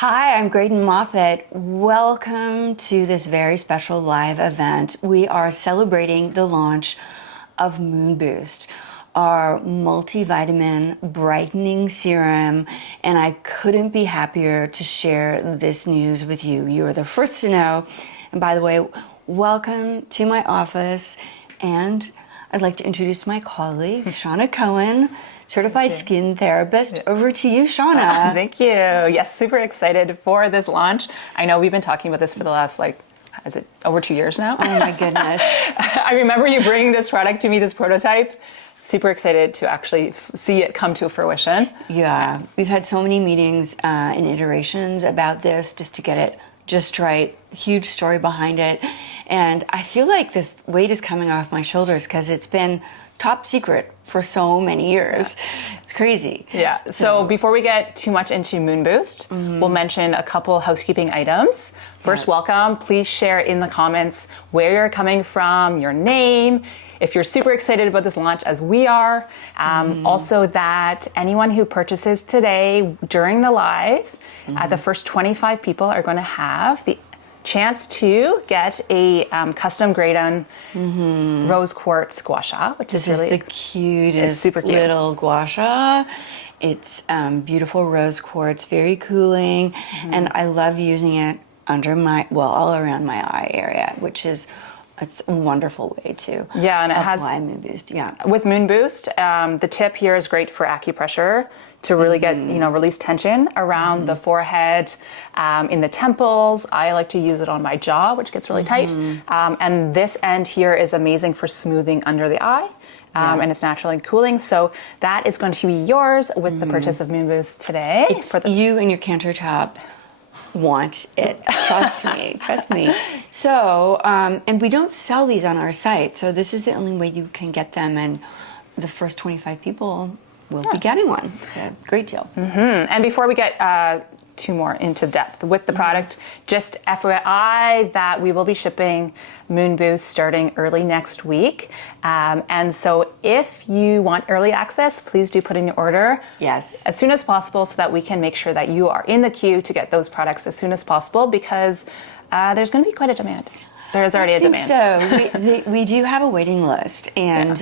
Hi, I'm Graydon Moffat. Welcome to this very special live event. We are celebrating the launch of Moon Boost, our multivitamin brightening serum, and I couldn't be happier to share this news with you. You are the first to know. And by the way, welcome to my office, and I'd like to introduce my colleague, Seanna Cohen, certified skin therapist. Over to you, Seanna. Thank you. Yes, super excited for this launch. I know we've been talking about this for the last, is it over 2 years now? Oh my goodness. I remember you bringing this product to me, this prototype. Super excited to actually see it come to fruition. Yeah, we've had so many meetings and iterations about this just to get it just right. Huge story behind it. And I feel like this weight is coming off my shoulders because it's been top secret for so many years. Yeah. It's crazy. Yeah. So before we get too much into Moon Boost, we'll mention a couple housekeeping items. First, welcome. Please share in the comments where you're coming from, your name, if you're super excited about this launch as we are. Also that anyone who purchases today during the live, the first 25 people are going to have the chance to get a custom Graydon rose quartz gua sha, which this is really the cutest super cute little gua sha. It's beautiful rose quartz, very cooling, and I love using it under all around my eye area, which is it's a wonderful way to apply Moon Boost. Yeah, with Moon Boost, the tip here is great for acupressure to really get release tension around the forehead, in the temples. I like to use it on my jaw, which gets really tight. And this end here is amazing for smoothing under the eye. And it's naturally cooling. So that is going to be yours with the purchase of Moon Boost today. You and your countertop want it. Trust me, trust me. So, and we don't sell these on our site. So this is the only way you can get them. And the first 25 people will be getting one. So, great deal. And before we get too more into depth with the product, just FYI that we will be shipping Moon Boost starting early next week. And so if you want early access, please do put in your order as soon as possible so that we can make sure that you are in the queue to get those products as soon as possible, because there's going to be quite a demand. There's already a demand. So we do have a waiting list, and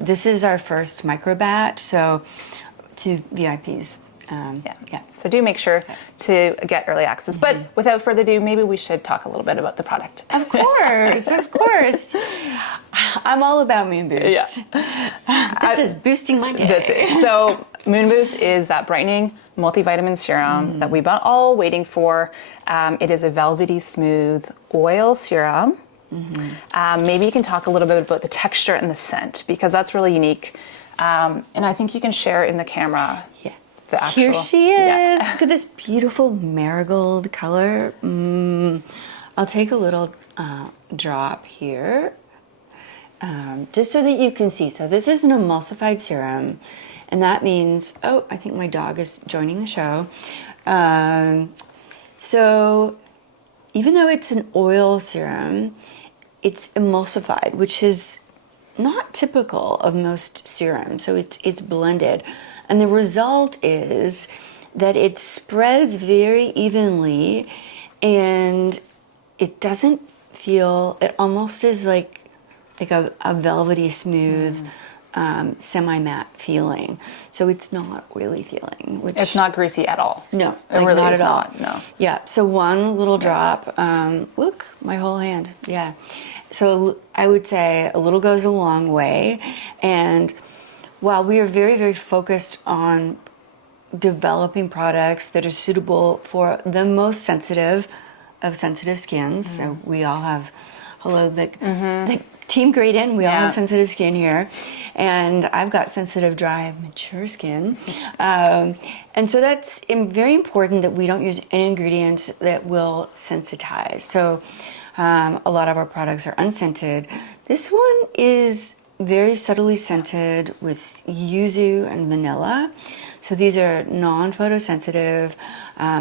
this is our first micro batch, so to VIPs. So do make sure to get early access. But without further ado, maybe we should talk a little bit about the product. Of course, of course. I'm all about Moon Boost. This is boosting my day. So Moon Boost is that brightening multivitamin serum that we've been all waiting for. It is a velvety smooth oil serum. Maybe you can talk a little bit about the texture and the scent, because that's really unique. And I think you can share in the camera. Here she is. Look at this beautiful marigold color. I'll take a little drop here, just so that you can see. So this is an emulsified serum, and that means, I think my dog is joining the show. So even though it's an oil serum, it's emulsified, which is not typical of most serums. So it's blended. And the result is that it spreads very evenly, and it doesn't feel, it almost is like a velvety smooth, semi-matte feeling. So it's not oily feeling. It's not greasy at all. No, it really not is at all. Not, no. Yeah, so one little drop, look, my whole hand, So I would say a little goes a long way. And while we are very, very focused on developing products that are suitable for the most sensitive of sensitive skins, so we all have, the Team Graydon, we all have sensitive skin here, and I've got sensitive, dry, mature skin. And so that's very important that we don't use any ingredients that will sensitize. So a lot of our products are unscented. This one is very subtly scented with yuzu and vanilla. So these are non-photosensitive,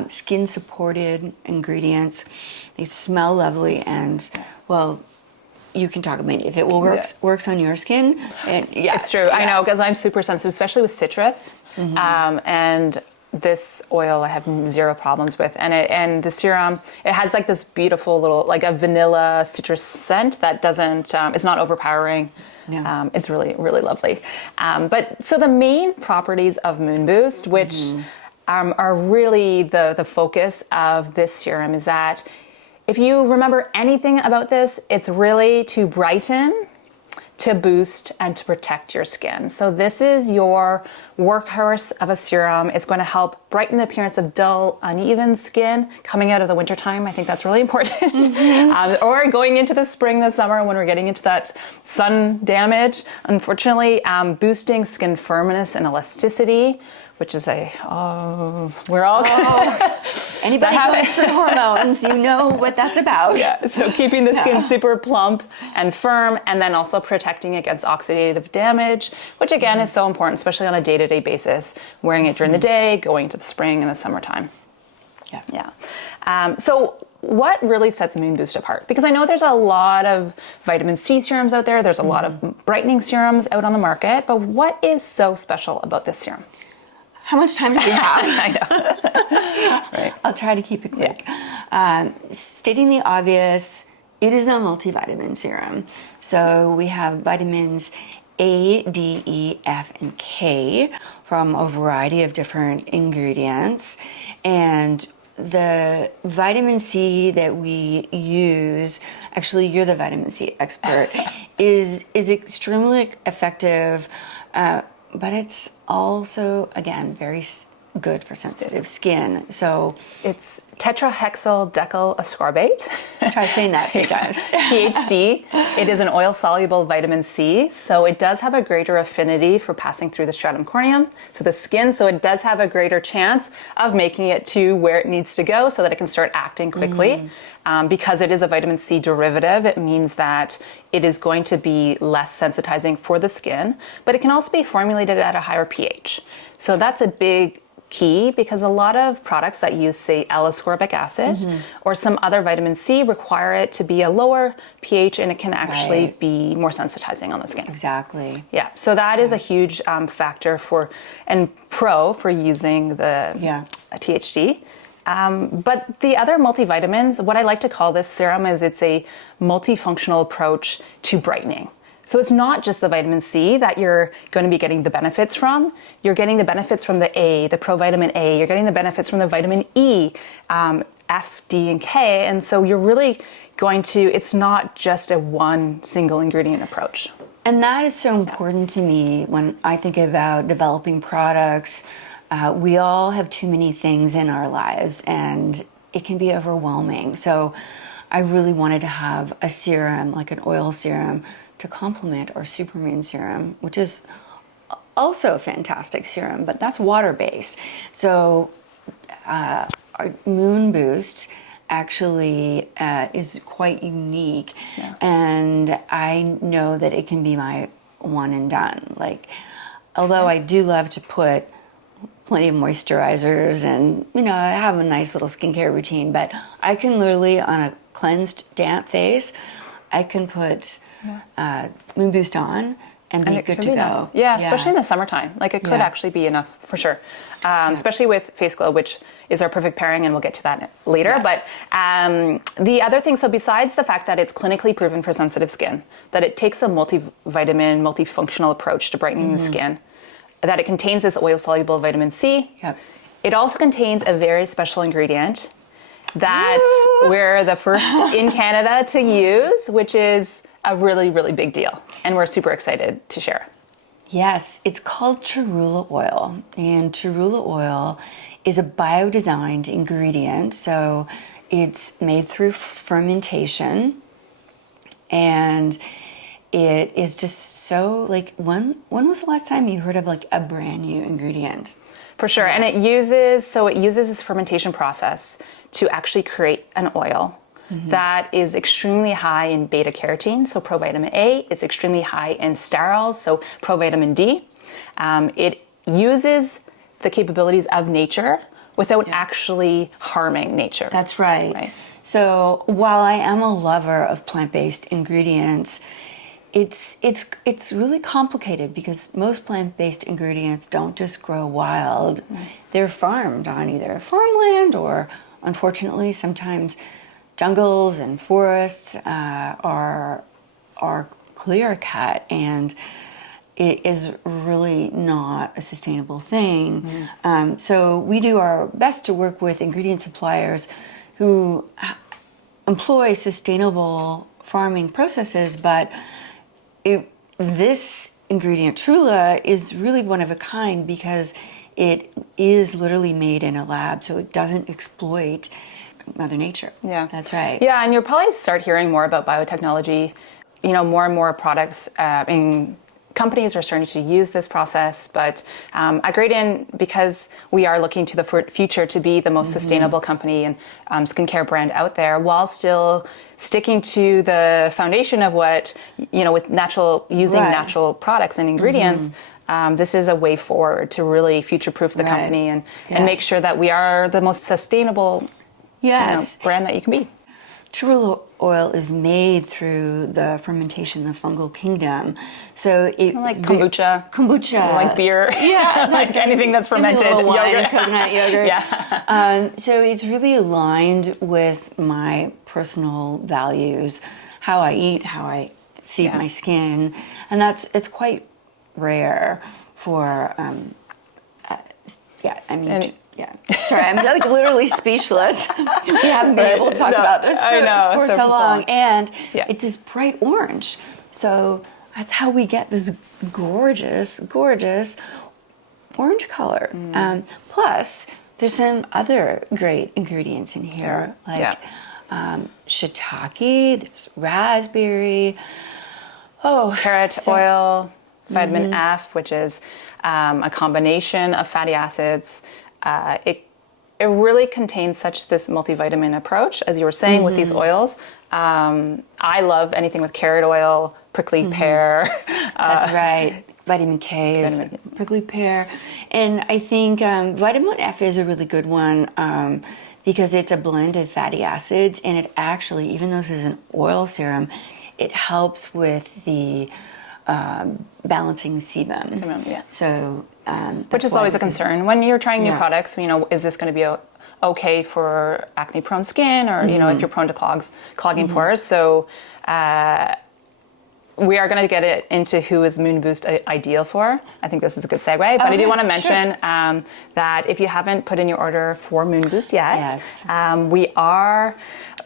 skin-supported ingredients. They smell lovely, and you can talk about it. If it works on your skin, it's true. I know, because I'm super sensitive, especially with citrus. And this oil I have zero problems with, and the serum, it has like this beautiful little, like a vanilla citrus scent that doesn't, it's not overpowering. Yeah. It's really, really lovely. But so the main properties of Moon Boost, which are really the focus of this serum, is that if you remember anything about this, it's really to brighten, to boost, and to protect your skin. So this is your workhorse of a serum. It's going to help brighten the appearance of dull, uneven skin coming out of the wintertime. I think that's really important. Or going into the spring, the summer, when we're getting into that sun damage. Unfortunately, boosting skin firmness and elasticity, which is we're all anybody going through hormones, you know what that's about. Yeah, so keeping the skin super plump and firm, and then also protecting against oxidative damage, which again is so important, especially on a day-to-day basis, wearing it during the day, going to the spring and the summertime. Yeah. So what really sets Moon Boost apart? Because I know there's a lot of vitamin C serums out there, there's a lot of brightening serums out on the market, but what is so special about this serum? How much time do we have? I know. Right. I'll try to keep it quick. Yeah. Stating the obvious, it is a multivitamin serum. So we have vitamins A, D, E, F, and K from a variety of different ingredients. And the vitamin C that we use, actually you're the vitamin C expert, is extremely effective, but it's also, again, very good for sensitive skin. So it's tetrahexyl decyl ascorbate. Try saying that 3 times. THD. It is an oil-soluble vitamin C, so it does have a greater affinity for passing through the stratum corneum, so the skin, so it does have a greater chance of making it to where it needs to go so that it can start acting quickly. Because it is a vitamin C derivative, it means that it is going to be less sensitizing for the skin, but it can also be formulated at a higher pH. So that's a big key, because a lot of products that use, say, L-ascorbic acid or some other vitamin C require it to be a lower pH, and it can actually be more sensitizing on the skin. Exactly. Yeah, so that is a huge factor for using the THD. But the other multivitamins, what I like to call this serum is it's a multifunctional approach to brightening. So it's not just the vitamin C that you're going to be getting the benefits from. You're getting the benefits from the A, the provitamin A. You're getting the benefits from the vitamin E, F, D, and K. And so you're really going to, it's not just a one single ingredient approach. And that is so important to me when I think about developing products. We all have too many things in our lives, and it can be overwhelming. So I really wanted to have a serum, like an oil serum, to complement our Supermoon serum, which is also a fantastic serum, but that's water-based. So our Moon Boost actually is quite unique, and I know that it can be my one and done. Like, although I do love to put plenty of moisturizers and, I have a nice little skincare routine, but I can literally, on a cleansed, damp face, I can put Moon Boost on and be good to go. Yeah, especially in the summertime. Like, it could actually be enough for sure. Especially with Face Glow, which is our perfect pairing, and we'll get to that later. But the other thing, so besides the fact that it's clinically proven for sensitive skin, that it takes a multivitamin, multifunctional approach to brightening the skin, that it contains this oil-soluble vitamin C. It also contains a very special ingredient that we're the first in Canada to use, which is a really, really big deal. And we're super excited to share. Yes, it's called Cherula oil. And Cherula oil is a bio-designed ingredient. So it's made through fermentation. And it is just so, like, when was the last time you heard of like a brand new ingredient? For sure. And it uses this fermentation process to actually create an oil that is extremely high in beta carotene, so provitamin A. It's extremely high in sterols, so provitamin D. It uses the capabilities of nature without actually harming nature. That's right. So while I am a lover of plant-based ingredients, it's really complicated because most plant-based ingredients don't just grow wild. They're farmed on either farmland or, unfortunately, sometimes jungles and forests are clear cut, and it is really not a sustainable thing. So we do our best to work with ingredient suppliers who employ sustainable farming processes, but this ingredient, Trula, is really one of a kind because it is literally made in a lab, so it doesn't exploit Mother Nature. Yeah, That's right. Yeah, and you'll probably start hearing more about biotechnology. More and more products in companies are starting to use this process, but at Graydon, because we are looking to the future to be the most sustainable company and skincare brand out there, while still sticking to the foundation of what, with using natural products and ingredients, this is a way forward to really future-proof the company and make sure that we are the most sustainable brand that you can be. Trula oil is made through the fermentation of the fungal kingdom, so it like kombucha, like beer, like anything that's fermented, wine yogurt. and coconut yogurt. So it's really aligned with my personal values, how I eat, how I feed my skin, and it's quite rare for. Sorry, I'm like literally speechless. We haven't been able to talk about this for so long. And it's this bright orange. So that's how we get this gorgeous, gorgeous orange color. Plus, there's some other great ingredients in here, like shiitake, there's raspberry, carrot oil, vitamin F, which is a combination of fatty acids. It really contains this multivitamin approach, as you were saying, with these oils. I love anything with carrot oil, prickly pear. That's right. Vitamin K is prickly pear. And I think vitamin F is a really good one because it's a blend of fatty acids, and it actually, even though this is an oil serum, it helps with the balancing sebum. So, which is always a concern when you're trying new products. Is this going to be okay for acne-prone skin, or if you're prone to clogging pores? So we are going to get it into who is Moon Boost ideal for. I think this is a good segue, but I do want to mention that if you haven't put in your order for Moon Boost yet, we are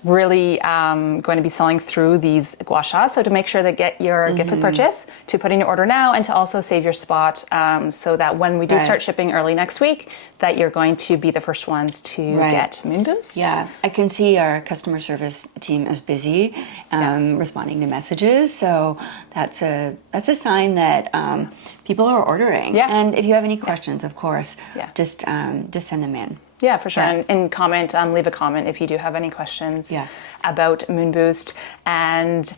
really going to be selling through these gua sha. So to make sure that get your gift with purchase, to put in your order now, and to also save your spot so that when we do start shipping early next week, that you're going to be the first ones to get Moon Boost. Yeah, I can see our customer service team is busy responding to messages. So that's a sign that people are ordering. Yeah. And if you have any questions, of course, just send them in. Yeah, for sure. And comment, leave a comment if you do have any questions about Moon Boost. And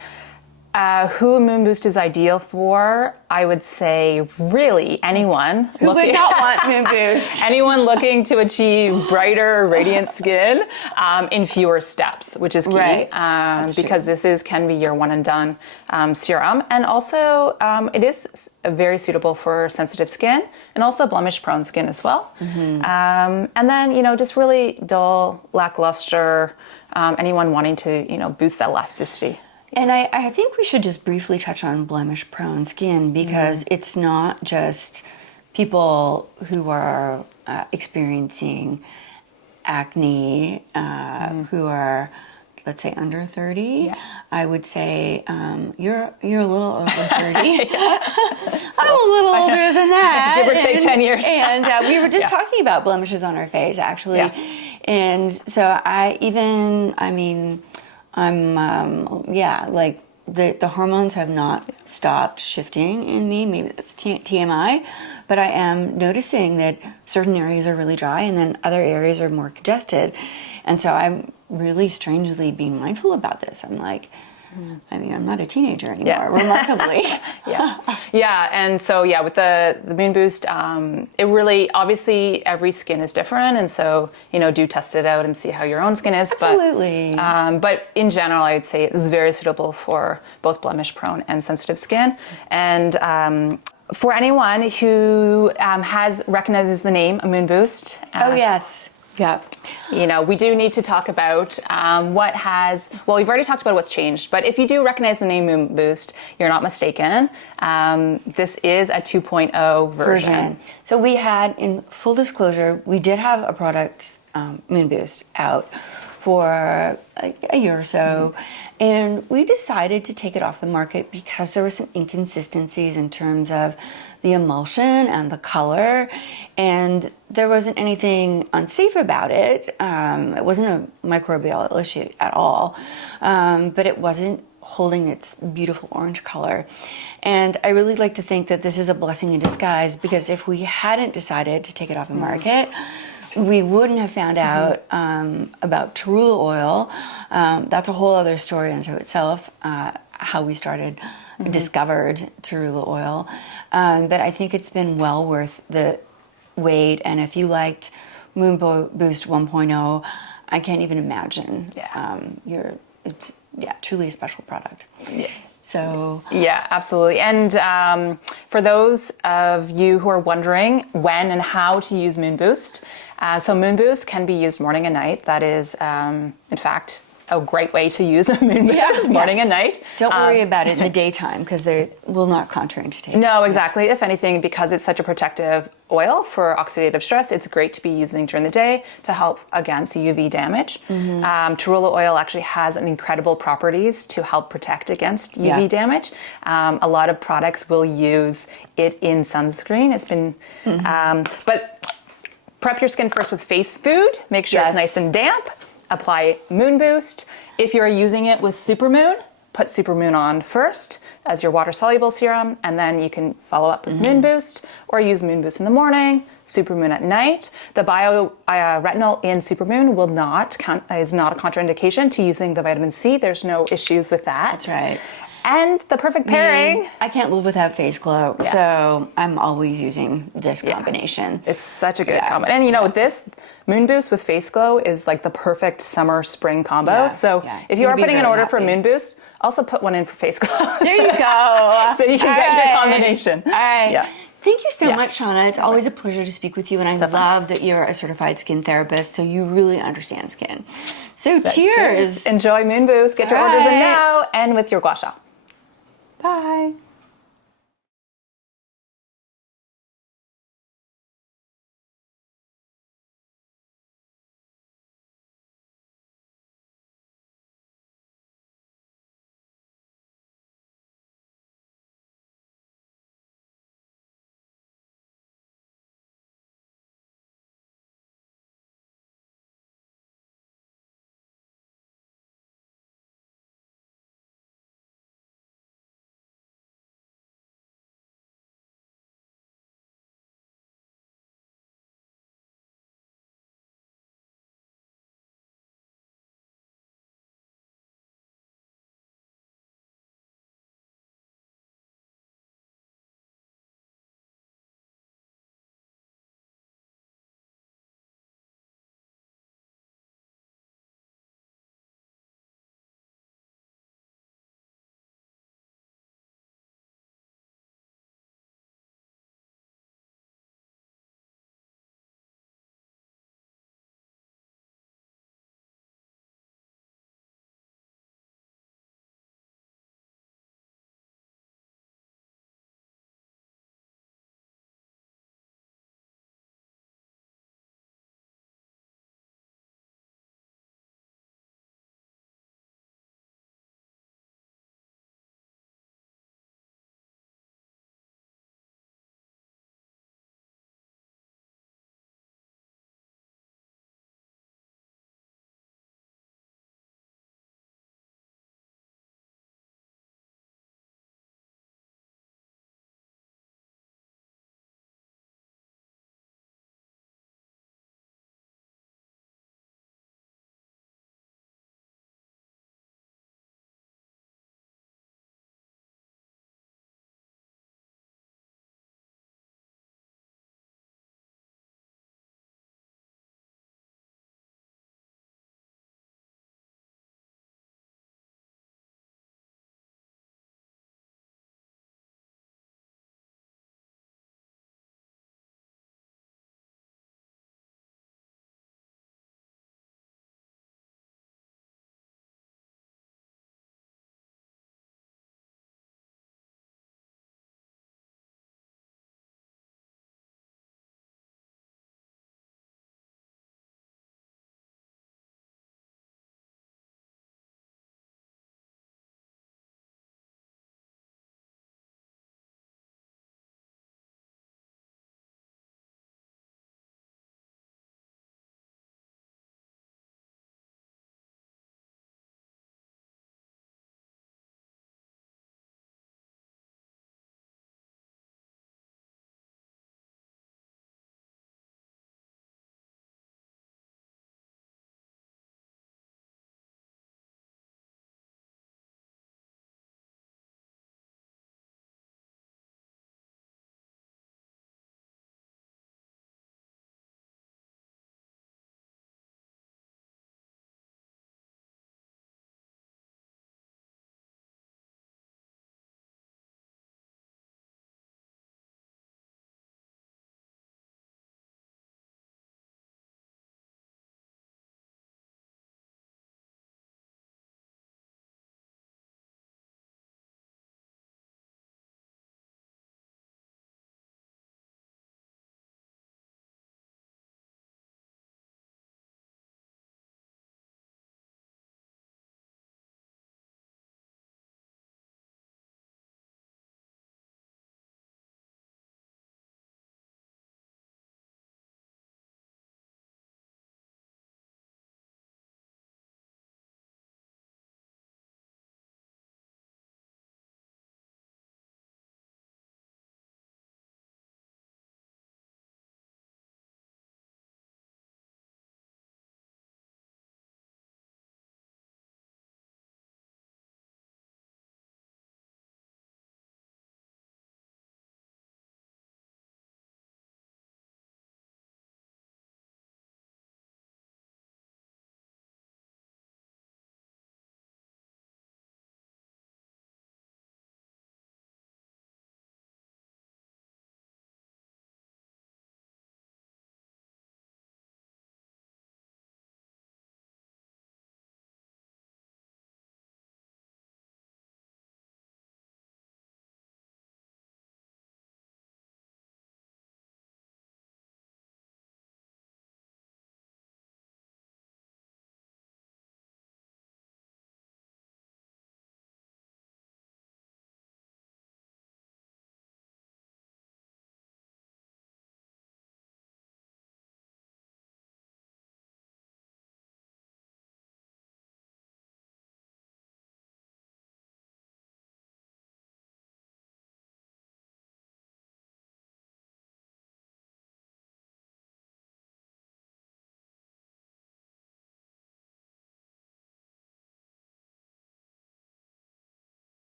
who Moon Boost is ideal for, I would say really anyone. Who would not want Moon Boost? Anyone looking to achieve brighter, radiant skin in fewer steps, which is key. Because this can be your one and done serum. And also it is very suitable for sensitive skin and also blemish prone skin as well. And then, just really dull, lackluster, anyone wanting to, boost that elasticity. And I think we should just briefly touch on blemish-prone skin because it's not just people who are experiencing acne who are, let's say, under 30. I would say you're a little over 30. I'm a little older than that. Give or take 10 years. And we were just talking about blemishes on our face, actually. And so I'm like the hormones have not stopped shifting in me. Maybe that's TMI, but I am noticing that certain areas are really dry and then other areas are more congested. And so I'm really strangely being mindful about this. I'm like, I mean, I'm not a teenager anymore, remarkably. Yeah, and so with the Moon Boost, it really, obviously every skin is different, and so do test it out and see how your own skin is. Absolutely. But in general, I'd say it's very suitable for both blemish prone and sensitive skin. And for anyone who recognizes the name Moon Boost, Oh yes. Yeah. we do need to talk about we've already talked about what's changed, but if you do recognize the name Moon Boost, you're not mistaken. This is a 2.0 version. So we had, in full disclosure, we did have a product, Moon Boost, out for a year or so, and we decided to take it off the market because there were some inconsistencies in terms of the emulsion and the color, and there wasn't anything unsafe about it. It wasn't a microbial issue at all, but it wasn't holding its beautiful orange color. And I really like to think that this is a blessing in disguise, because if we hadn't decided to take it off the market, we wouldn't have found out about Torula oil. That's a whole other story unto itself, how we discovered Torula oil. But I think it's been well worth the wait. And if you liked Moon Boost 1.0, I can't even imagine. It's truly a special product. Yeah. So absolutely. And for those of you who are wondering when and how to use Moon Boost, so Moon Boost can be used morning and night. That is, in fact, a great way to use a Moon Boost morning and night. Don't worry about it in the daytime, because they will not contraindicate. No, exactly. If anything, because it's such a protective oil for oxidative stress, it's great to be using during the day to help against UV damage. Torula oil actually has an incredible properties to help protect against UV damage. A lot of products will use it in sunscreen. It's been, but prep your skin first with face food. Make sure it's nice and damp. Apply Moon Boost. If you're using it with Supermoon, put Supermoon on first as your water-soluble serum, and then you can follow up with Moon Boost, or use Moon Boost in the morning, Supermoon at night. The bio-retinol in Supermoon is not a contraindication to using the vitamin C. There's no issues with that. That's right. And the perfect pairing. I can't live without face glow, so I'm always using this combination. It's such a good combo. And this Moon Boost with face glow is like the perfect summer-spring combo. So if you are putting an order for Moon Boost, also put one in for face glow. There you go. So you can get your combination. All right. Yeah. Thank you so much, Seanna. It's always a pleasure to speak with you, and I love that you're a certified skin therapist, so you really understand skin. So cheers. Enjoy Moon Boost. Get your orders in now and with your gua sha. Bye.